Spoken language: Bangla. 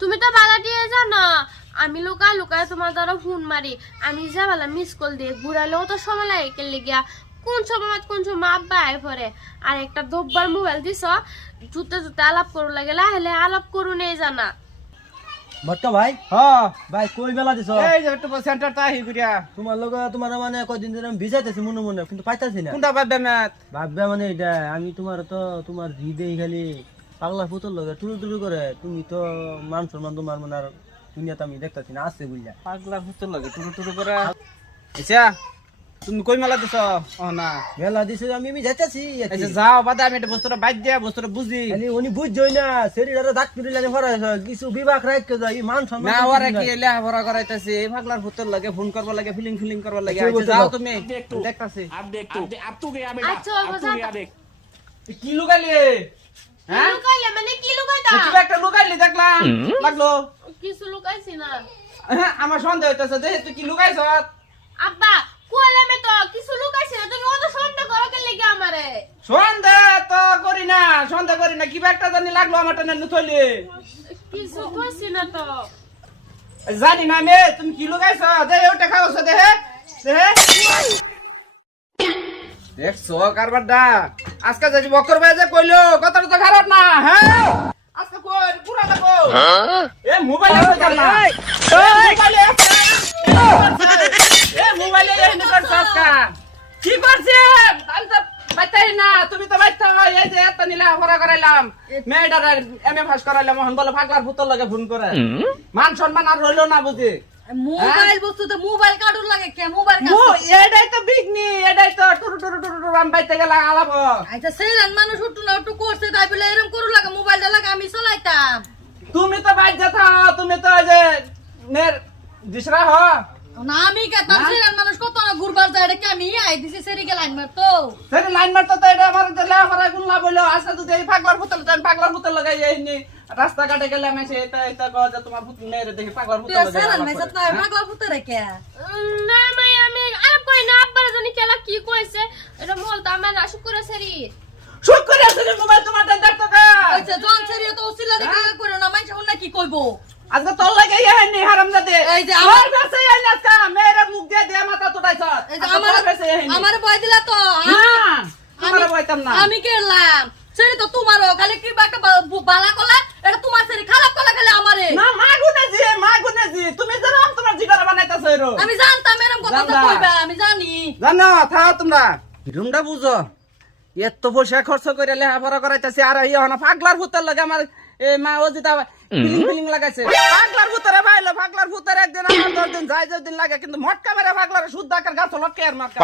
তুমি তো বালা দিয়ে জানো আমি লুকায় লুকায় তোমার দ্বারা ফোন মারি আমি যা বালা মিস কল দিয়ে ঘুরালেও তো সময় লাগে কেলে গিয়া কোন সময় আব্বা আয় পরে আর একটা দব্বার মোবাইল দিছ জুতে জুতে আলাপ করু লাগে লাহেলে আলাপ করু নেই জানা বট্টা ভাই হ্যাঁ ভাই কই বেলা দিছ এই যে একটু সেন্টারটা আহি করিয়া তোমার লগে তোমার মানে কয়দিন ধরে আমি ভিজাইতেছি মনে মনে কিন্তু পাইতাছি না কোনটা ভাববে ম্যাথ ভাববে মানে এটা আমি তোমার তো তোমার হৃদয় খালি পাগলা পুতুর লগে টুরু টুরু করে তুমি তো মান সম্মান তোমার মানে আর দুনিয়াতে আমি দেখতাছি না আছে বুঝলা পাগলা ভূতের লাগে টুরু টুরু করে আচ্ছা তুমি কই মেলা দিছ ও না মেলা দিছে আমি যাইতাছি আচ্ছা যাও বাদে আমি এটা বস্তুটা বাইক দিয়া বস্তুটা বুঝি খালি উনি বুঝছই না শরীরে দাঁত পিড়ি লাগে ভরাইছ কিছু বিভাগ রাখতে যাই মান সম্মান না ওরা কি লেখাপড়া করাইতাছে এই পাগলার ভূতের লাগে ফোন করবা লাগে ফিলিং করবা লাগে আচ্ছা যাও তুমি দেখতাছি আচ্ছা অল্প যা কি লুকাইলি হ্যাঁ লুকাইলে মানে কি লুকাইতা তুমি একটা লুকাইলি দেখলাম লাগলো কিছু লুকাইছি না আমার সন্দেহ হইতাছে যে তুই কি লুকাইছ আব্বা কোয়ালে তো কিছু লুকাইছি না তুমি অত সন্দেহ করো কেলে গিয়া আমারে সন্দেহ তো করি না কি একটা জানি লাগলো আমার টানে নুথলি কিছু করছি না তো জানি না মে তুমি কি লুকাইছ দে ওটা খাওছ দেহে দেখছো কারবারটা আজকে যদি বকর ভাই যে কইলো কথাটা তো খারাপ না হ্যাঁ আজকে কই পুরা দেখো এ মোবাইল আছে না মোবাইলে এই নিকট সস্কা কি করছে আমি তো বাইতাই না তুমি তো বাইতা এই যে এত নিলা ভরা করাইলাম মেয়েটার এমএ পাস করাইলাম এখন বলে পাগলার ভূতর লাগে ফোন করে মান সম্মান আর রইলো না বুঝি মোবাইল বস্তু তো মোবাইল কাটুর লাগে কে মোবাইল এটাই তো বিঘ্নি এটাই তো টুরু আমি বাইতে গেলাম আলাপ আচ্ছা সেইরান মানুষ উঠু না একটু করছে তাই বলে এরকম করু লাগে মোবাইলটা লাগে আমি চলাইতাম তুমি তো বাইর যেতা তুমি তো এই যে নের দিশরা হ না আমি কেতাম সেইরান মানুষ কত না ঘুরবার যায় এটা কি আমি আই দিছি সেরি গেলাম তো সেটা লাইন মারতো তো এটা আমার দিলে আমার গুল্লা বইলো আজকে তুই এই পাগলার ভূতর আমি পাগলার ভূতর লাগাই যাইনি রাস্তা কাটে গেলাম এসে এটা কয় যে তোমার ভূত মেরে দেখি পাগলার ভূতর তুই লাগাই সেইরান মেসত না পাগলা পুতরে কে না মাই আমি আলাপ কই না আব্বার জানি কেলা কি কইছে এটা মোল তো আমার আশু করে সারি শুট করে আসলে মোবাইল তোমার দেখতো কা আচ্ছা জন সেরি তো ওসিলা দেখে করে না মাইছ না কি কইবো আজকে তোর লাগে ইহানি হারামজাদে এই যে আমার কাছে আইন আজকে মেরে মুখ দিয়ে দে মাথা তোটাইছ এই যে আমার বয় দিলা তো তোমার বইতাম না আমি কেলাম সেরি তো তোমারও খালি কি একটা বালা কলা এটা তোমার সেরি খারাপ কলা খালি আমারে না মা গুনেজি তুমি জানো তোমার জিগার বানাইতাছ এরো আমি জানতাম এরকম কথা তো কইবা আমি জানি জানো থাও তোমরা রুমটা বুঝো এত পয়সা খরচ করে লেখাপড়া করাইতাছি আর এই হনা পাগলার ভূতের লাগে আমার এই মা ও যেটা ফিলিং লাগাইছে পাগলার ভূতরে ভাইলো পাগলার ভূতরে একদিন আমার 10 দিন যায় 10 দিন লাগে কিন্তু মটকা মেরে পাগলার শুদ্ধ আকার গাছ লটকে আর মারকা